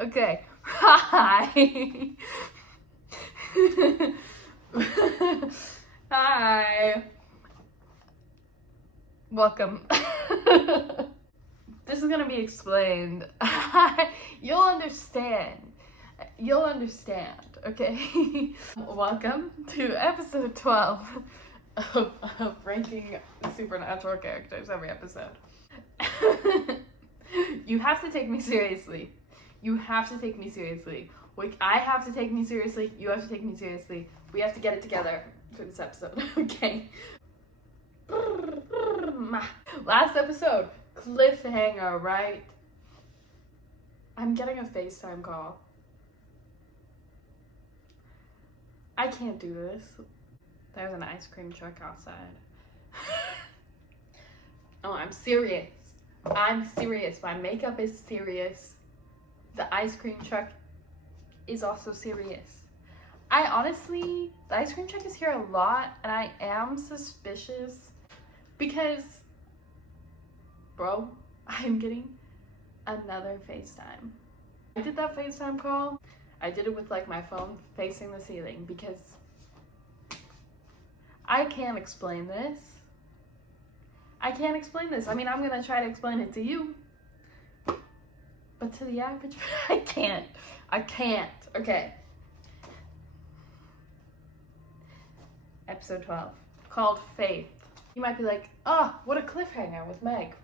Okay. Hi. Hi. Welcome. This is gonna be explained. You'll understand. You'll understand, okay? Welcome to episode 12 of ranking supernatural characters every episode. You have to take me seriously. You have to take me seriously. Like, I have to take me seriously. You have to take me seriously. We have to get it together for this episode, okay? Last episode, cliffhanger, right? I'm getting a FaceTime call. I can't do this. There's an ice cream truck outside. Oh, I'm serious. I'm serious. My makeup is serious. The ice cream truck is also serious. The ice cream truck is here a lot, and I am suspicious because, bro, I'm getting another FaceTime. I did that FaceTime call. I did it with like my phone facing the ceiling because I can't explain this. I can't explain this. I mean, I'm gonna try to explain it to you, but to the average, I can't. Okay. Episode 12, called Faith. You might be like, oh, what a cliffhanger with Meg.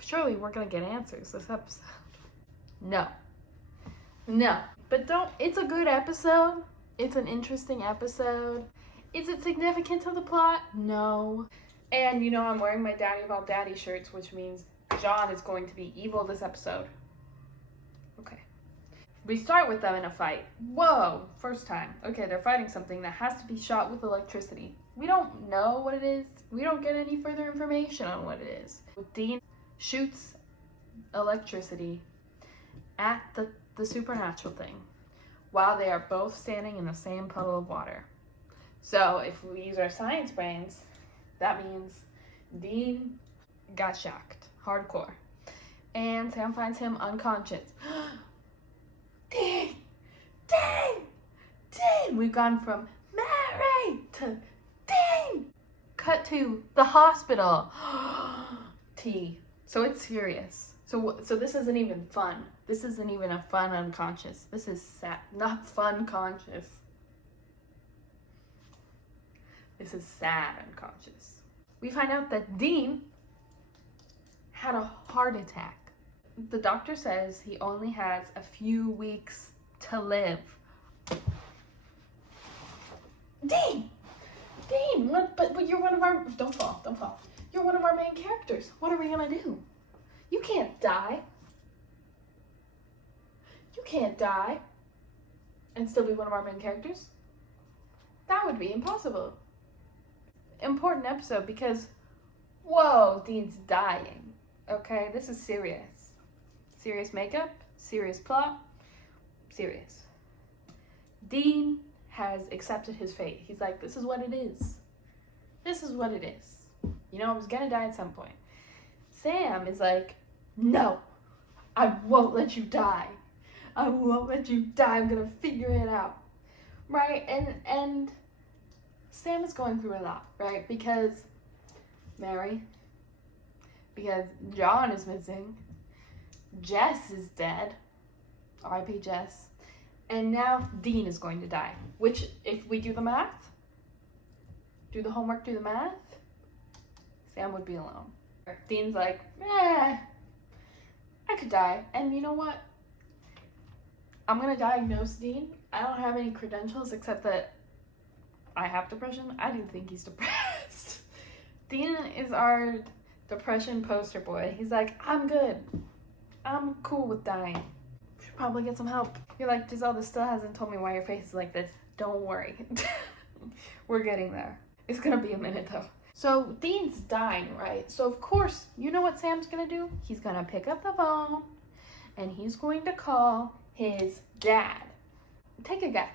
Surely we're gonna get answers this episode. No. But it's a good episode. It's an interesting episode. Is it significant to the plot? No. And you know, I'm wearing my Daddy of All Daddy shirts, which means John is going to be evil this episode. Okay. We start with them in a fight. Whoa, first time. Okay, they're fighting something that has to be shot with electricity. We don't know what it is. We don't get any further information on what it is. Dean shoots electricity at the supernatural thing while they are both standing in the same puddle of water. So if we use our science brains, that means Dean got shocked, hardcore. And Sam finds him unconscious. Dean! We've gone from Mary to Dean! Cut to the hospital. T. So it's serious. So this isn't even fun. This isn't even a fun unconscious. This is sad, not fun conscious. This is sad unconscious. We find out that Dean had a heart attack. The doctor says he only has a few weeks to live. Dean, what? But you're one of our, don't fall. You're one of our main characters. What are we gonna do? You can't die. You can't die and still be one of our main characters. That would be impossible. Important episode because, whoa, Dean's dying. Okay, this is serious. Serious makeup, serious plot, serious. Dean has accepted his fate. He's like, this is what it is. This is what it is. You know, I was gonna die at some point. Sam is like, no, I won't let you die. I won't let you die. I'm gonna figure it out. Right? And Sam is going through a lot, right? Because Mary, because John is missing, Jess is dead, R.I.P. Jess, and now Dean is going to die, which, if we do the math, do the homework, do the math, Sam would be alone. Dean's like, I could die, and you know what? I'm gonna diagnose Dean. I don't have any credentials except that I have depression. I didn't think he's depressed. Dean is our depression poster boy. He's like, I'm good. I'm cool with dying. Should probably get some help. You're like, Giselle, this still hasn't told me why your face is like this. Don't worry. We're getting there. It's gonna be a minute though. So Dean's dying, right? So of course, you know what Sam's gonna do? He's gonna pick up the phone and he's going to call his dad. Take a guess.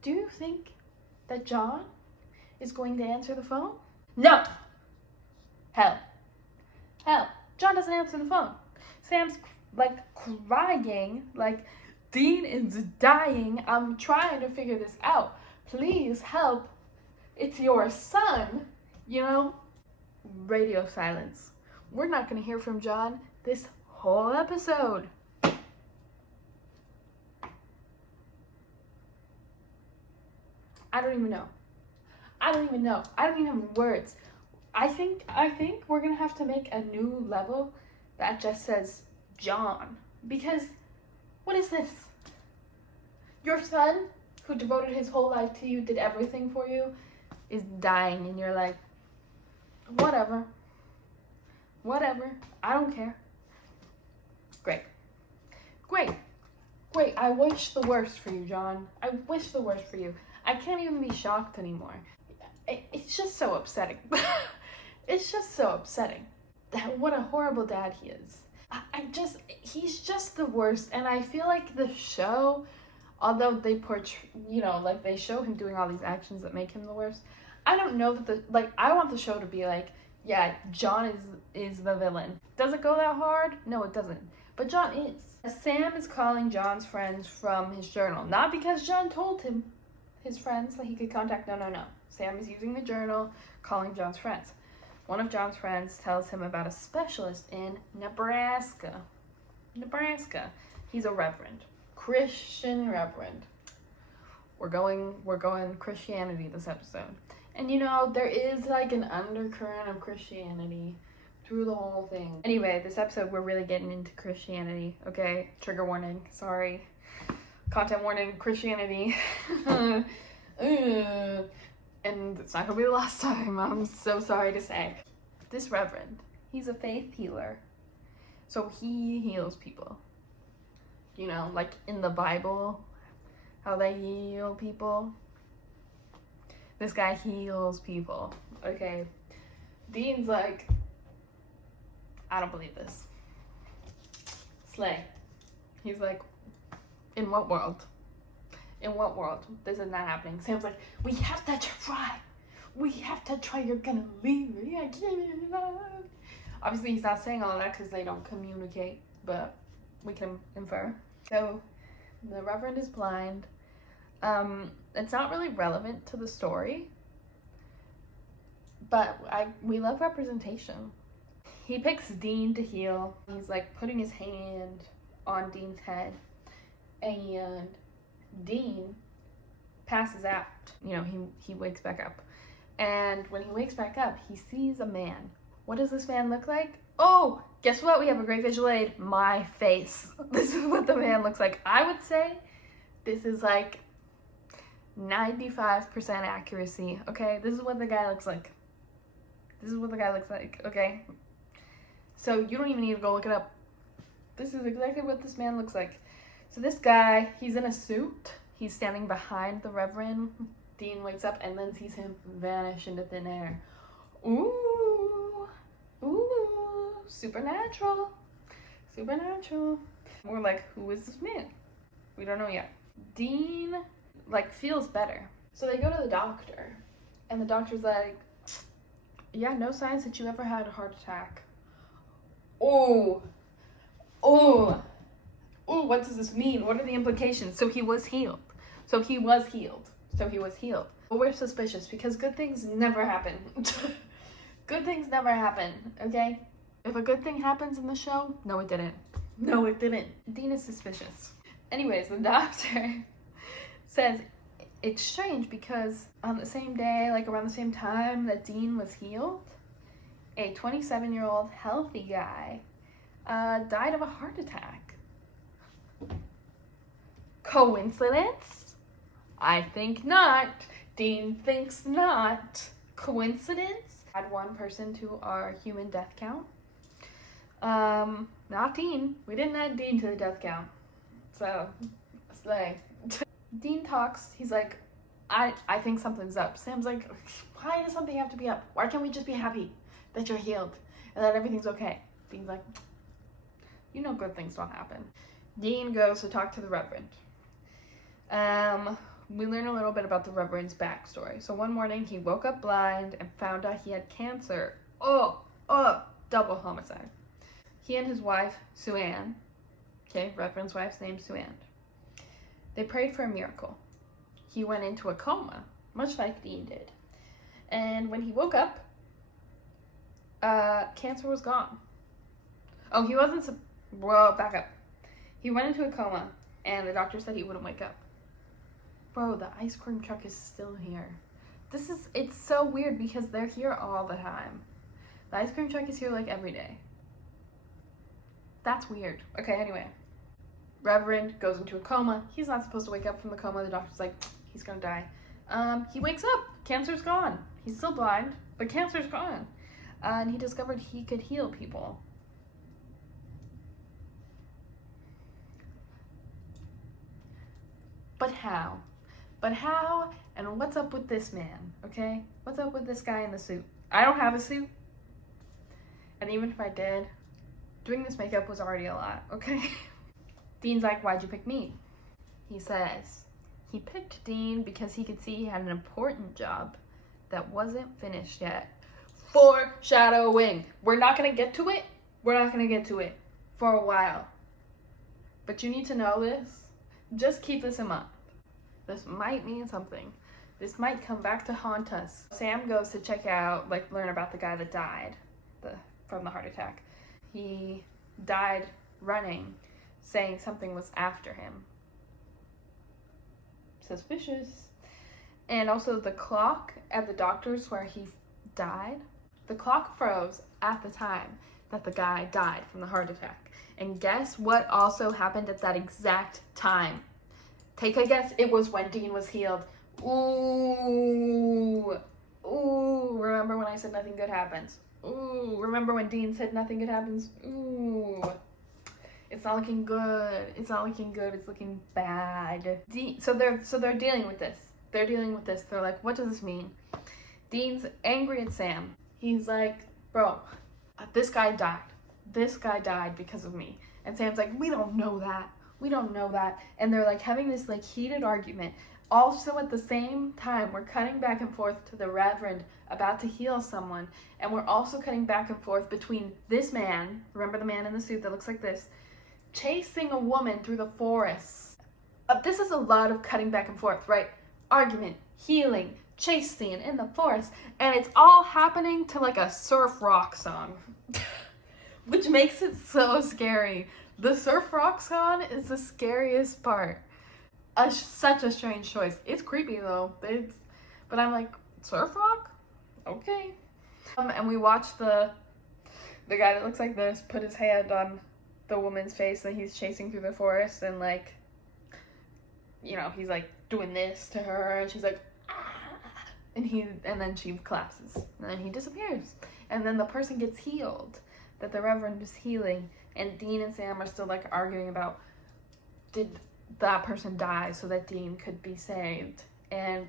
Do you think that John is going to answer the phone? No! Hell. John doesn't answer the phone. Sam's like crying, like Dean is dying. I'm trying to figure this out. Please help. It's your son, you know? Radio silence. We're not gonna hear from John this whole episode. I don't even know. I don't even have words. I think we're gonna have to make a new level that just says John. Because what is this? Your son, who devoted his whole life to you, did everything for you, is dying, and you're like, whatever. I don't care. Great. I wish the worst for you, John. I wish the worst for you. I can't even be shocked anymore. It's just so upsetting. It's just so upsetting. What a horrible dad he is. He's just the worst. And I feel like the show, although they portray, like they show him doing all these actions that make him the worst, I don't know that I want the show to be like, yeah, John is the villain. Does it go that hard? No, it doesn't. But John is. Sam is calling John's friends from his journal. Not because John told him his friends that he could contact. No. Sam is using the journal, calling John's friends. One of John's friends tells him about a specialist in Nebraska. He's a reverend. Christian reverend. We're going Christianity this episode. And there is like an undercurrent of Christianity through the whole thing. Anyway, this episode we're really getting into Christianity, okay? Trigger warning, sorry. Content warning, Christianity. And it's not gonna be the last time, I'm so sorry to say. This reverend, he's a faith healer. So he heals people. Like in the Bible, how they heal people. This guy heals people, okay? Dean's like, I don't believe this. Slay. He's like, in what world? This is not happening. Sam's like, we have to try. You're gonna leave me. I can't. Obviously, he's not saying all of that because they don't communicate, but we can infer. So, the Reverend is blind. It's not really relevant to the story, but we love representation. He picks Dean to heal. He's like putting his hand on Dean's head, and Dean passes out. He wakes back up, and when he wakes back up, he sees a man. What does this man look like? Oh, guess what? We have a great visual aid. My face. This is what the man looks like. I would say this is like 95% accuracy, okay? This is what the guy looks like. Okay? So you don't even need to go look it up. This is exactly what this man looks like. So this guy, he's in a suit. He's standing behind the Reverend. Dean wakes up and then sees him vanish into thin air. Ooh, supernatural. We're like, who is this man? We don't know yet. Dean, feels better. So they go to the doctor, and the doctor's like, yeah, no signs that you ever had a heart attack. Oh, what does this mean? What are the implications? So he was healed. But we're suspicious because good things never happen. Good things never happen, okay? If a good thing happens in the show, no, it didn't. Dean is suspicious. Anyways, the doctor says it's strange because on the same day, around the same time that Dean was healed, a 27-year-old healthy guy died of a heart attack. Coincidence? I think not. Dean thinks not. Coincidence? Add one person to our human death count. Not Dean. We didn't add Dean to the death count. So, slay. Dean talks. He's like, I think something's up. Sam's like, why does something have to be up? Why can't we just be happy that you're healed and that everything's okay? Dean's like, good things don't happen. Dean goes to talk to the Reverend. We learn a little bit about the Reverend's backstory. So one morning he woke up blind and found out he had cancer. Double homicide. He and his wife, Sue Ann, Okay, Reverend's wife's name's Sue Ann. They prayed for a miracle. He went into a coma, much like Dean did. And when he woke up, cancer was gone. Oh, he wasn't, well, back up. He went into a coma, and the doctor said he wouldn't wake up. Bro, the ice cream truck is still here. It's so weird because they're here all the time. The ice cream truck is here like every day. That's weird. Okay, anyway. Reverend goes into a coma. He's not supposed to wake up from the coma. The doctor's like, he's gonna die. He wakes up. Cancer's gone. He's still blind, but cancer's gone. And he discovered he could heal people. But how? But how? And what's up with this man, okay? What's up with this guy in the suit? I don't have a suit. And even if I did, doing this makeup was already a lot, okay? Dean's like, why'd you pick me? He says he picked Dean because he could see he had an important job that wasn't finished yet. Foreshadowing. We're not gonna get to it. We're not gonna get to it for a while. But you need to know this. Just keep this in mind. This might mean something. This might come back to haunt us. Sam goes to check out, like, learn about the guy that died from the heart attack. He died running, saying something was after him. Suspicious. And also the clock at the doctor's where he died, the clock froze at the time that the guy died from the heart attack. And guess what also happened at that exact time? Take a guess. It was when Dean was healed. Ooh. Ooh. Remember when I said nothing good happens? Ooh. Remember when Dean said nothing good happens? Ooh. It's not looking good. It's not looking good. It's looking bad. So they're dealing with this. They're dealing with this. They're like, what does this mean? Dean's angry at Sam. He's like, bro, this guy died. This guy died because of me. And Sam's like, we don't know that. We don't know that. And they're like having this like heated argument. Also at the same time, we're cutting back and forth to the Reverend about to heal someone. And we're also cutting back and forth between this man, remember the man in the suit that looks like this, chasing a woman through the forest. This is a lot of cutting back and forth, right? Argument, healing, chase scene in the forest. And it's all happening to like a surf rock song. Which makes it so scary. The surf rock song is the scariest part. Such a strange choice. It's creepy though. But I'm like, surf rock? Okay. And we watch the guy that looks like this put his hand on the woman's face that he's chasing through the forest, and like, you know, he's like doing this to her, and she's like, ah! and then she collapses, and then he disappears, and then the person gets healed that the Reverend is healing, and Dean and Sam are still like arguing about, did that person die so that Dean could be saved, and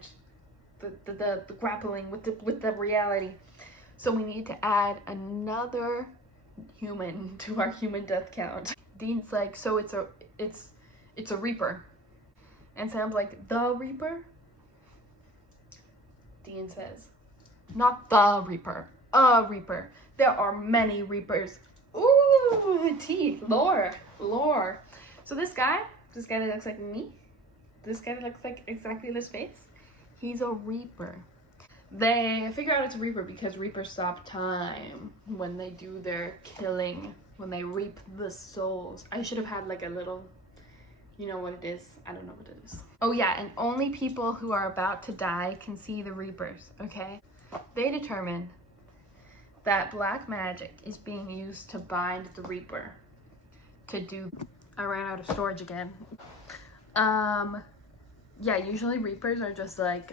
the grappling with the reality. So we need to add another human to our human death count. Dean's like, so it's a Reaper, and Sam's like, the Reaper? Dean says, not the Reaper, a Reaper. There are many Reapers. Ooh, tea, lore. So this guy that looks like me, this guy that looks like exactly this face, he's a Reaper. They figure out it's a Reaper because Reapers stop time when they do their killing, when they reap the souls. I should have had like a little, you know what it is? I don't know what it is. Oh yeah, and only people who are about to die can see the Reapers, okay? They determine that black magic is being used to bind the Reaper to do... I ran out of storage again. Yeah, usually Reapers are just like,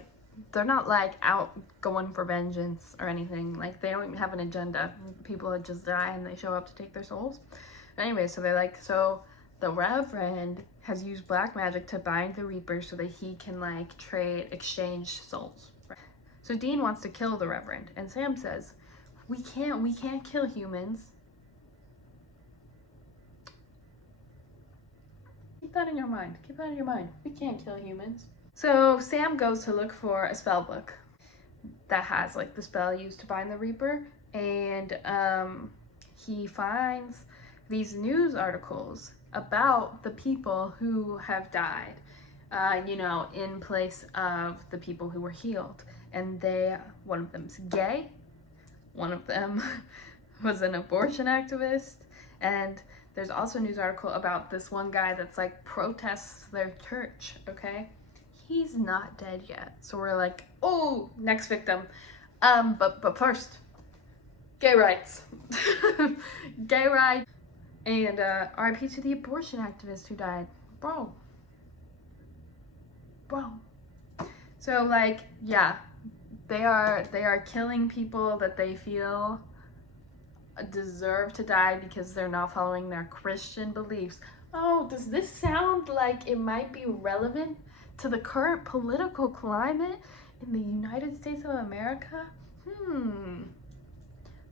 they're not like out going for vengeance or anything. Like, they don't even have an agenda. People that just die and they show up to take their souls. But anyway, so they're like, so the Reverend has used black magic to bind the Reaper so that he can like exchange souls. So Dean wants to kill the Reverend, and Sam says, we can't kill humans. Keep that in your mind. Keep that in your mind. We can't kill humans. So Sam goes to look for a spell book that has like the spell used to bind the Reaper, and he finds these news articles about the people who have died, in place of the people who were healed. And one of them's gay, one of them was an abortion activist, and there's also a news article about this one guy that's like protests their church, okay? He's not dead yet. So we're like, oh, next victim. But first, gay rights. Gay rights. And RIP to the abortion activist who died. Bro. So like, yeah, they are killing people that they feel deserve to die because they're not following their Christian beliefs. Oh, does this sound like it might be relevant to the current political climate in the United States of America?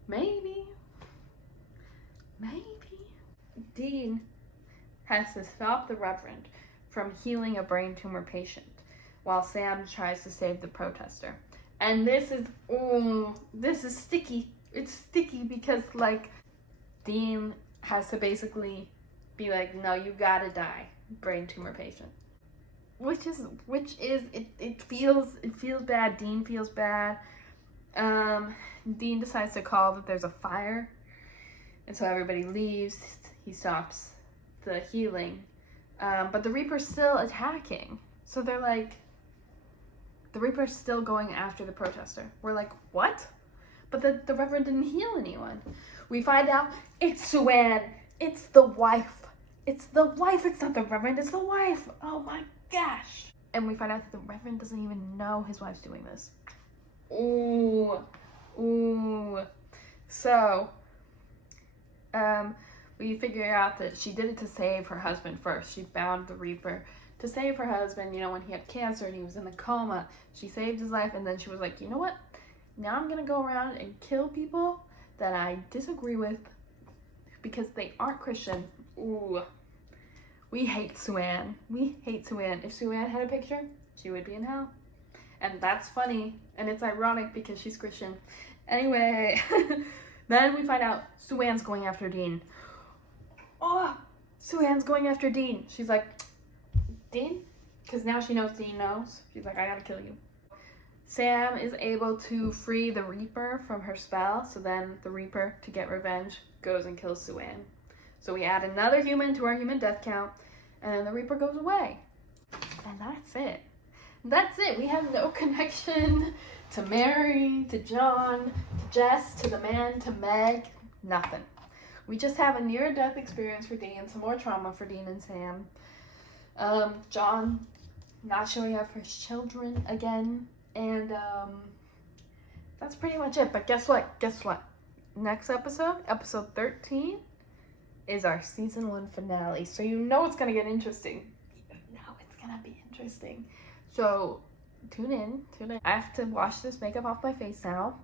Maybe. Dean has to stop the Reverend from healing a brain tumor patient while Sam tries to save the protester. And this is sticky. It's sticky because, like, Dean has to basically be like, no, you gotta die, brain tumor patient. It feels bad. Dean feels bad. Dean decides to call that there's a fire, and so everybody leaves. He stops the healing, but the Reaper's still attacking. So they're like, the Reaper's still going after the protester. We're like, what? But the Reverend didn't heal anyone. We find out it's Sue-Ann. It's the wife. It's the wife. It's not the Reverend. It's the wife. Oh my gosh. And we find out that the Reverend doesn't even know his wife's doing this. Ooh. So, we figure out that she did it to save her husband first. She found the Reaper to save her husband, when he had cancer and he was in a coma. She saved his life, and then she was like, you know what? Now I'm gonna go around and kill people that I disagree with because they aren't Christian. Ooh. We hate Sue-Ann. If Sue-Ann had a picture, she would be in hell. And that's funny, and it's ironic because she's Christian. Anyway, then we find out Sue-Ann's going after Dean. Oh, Sue-Ann's going after Dean. She's like, Dean? Because now she knows Dean knows. She's like, I gotta kill you. Sam is able to free the Reaper from her spell, so then the Reaper, to get revenge, goes and kills Sue-Ann. So we add another human to our human death count, and then the Reaper goes away. And that's it. We have no connection to Mary, to John, to Jess, to the man, to Meg, nothing. We just have a near-death experience for Dean, some more trauma for Dean and Sam. John not showing up for his children again, and that's pretty much it. But guess what? Next episode, episode 13, is our season 1 finale. So you know it's gonna get interesting. So tune in. I have to wash this makeup off my face now.